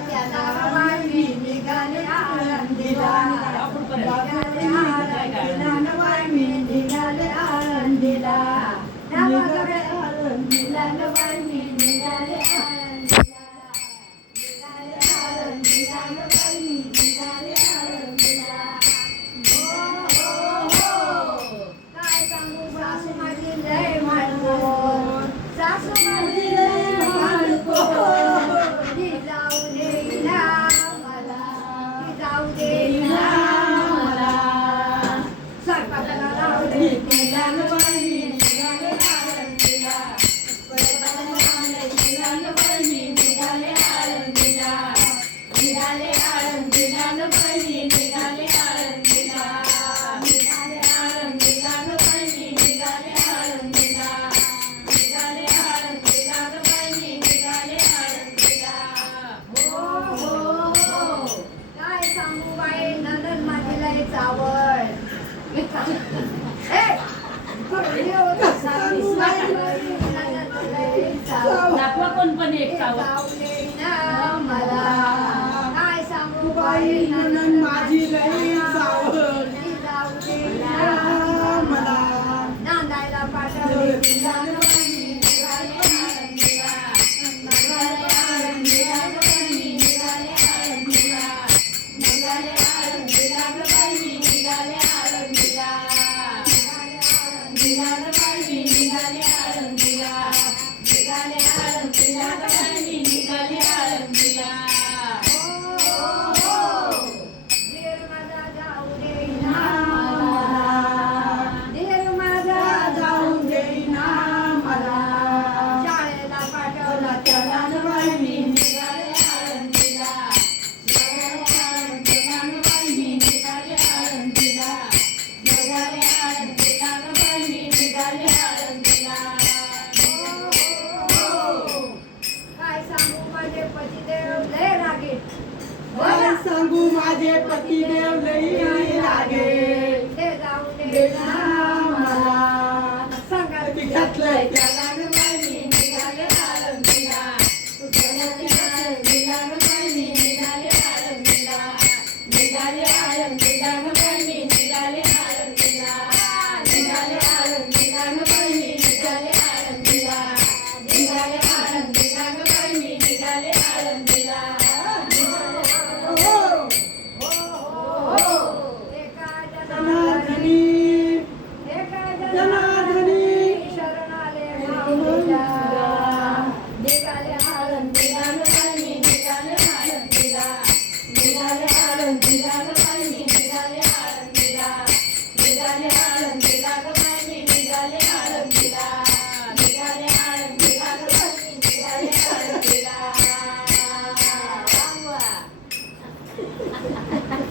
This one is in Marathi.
त्याला वाळवी निघाले आळंदीला निघाले आळंदीला वाळवी निघाले आळंदीला निघाले आळंदीला वाळवी निघाले आळंदीला निघाले आळंदीला वाळवी निघाले आळंदीला काय सांगू सासू माझी लय माळकोर सासू माझी लय माळकोर ती जाऊ देईना मला ती जाऊ देईना मला स्वयंपाकाला लावले तिला वाळवी निघाले आळंदीला स्वयंपाकाला लावले तिला वाळवी निघाले आळंदीला निघाले आळंदीला वाळवी निघाले आळंदीला निघाले आळंदीला वाळवी निघाले आळंदीला निघाले आळंदीला वाळवी निघाले आळंदीला हो काय सांगू बाई नंदन माझी लय चावळ दाखवा कोण पण एक मला काय सांगू बाई नंदन माझी लई चावल मला नांदायला पाठवले तिला वाळवी निघाले आळंदीला निघाले आळंदीला वाळवी निघाले आळंदीला निघाले आळंदीला वाळवी निघाले आळंदीला निघाले वाळवी निघाले आळंदीला निघाले आळंदीला वाळवी निघाले आळंदीला देर माझा जाऊ देईना मला देर माझा जाऊ देईना मला शाळेला पाठवला त्याला वाळवी निघाले आळंदीला निघाले आळंदीला वाळवी निघाले आळंदीला निघाले आळंदीला वाळवी निघाले आळंदीला काय सांगू माझे पतिदेव लय रागीट काय सांगू माझे पतिदेव लई लागे ते जाऊ दे देना मला सांगायला घातलंय त्याला वाळवी निघाले आळंदीला निघाले आळंदीला वाळवी निघाले आळंदीला निघाले आळंदीला वाळवी निघाले आळंदीला निघाले आळंदीला वाळवी निघाले आळंदीला निघाले आळंदीला वाळवी निघाले आळंदीला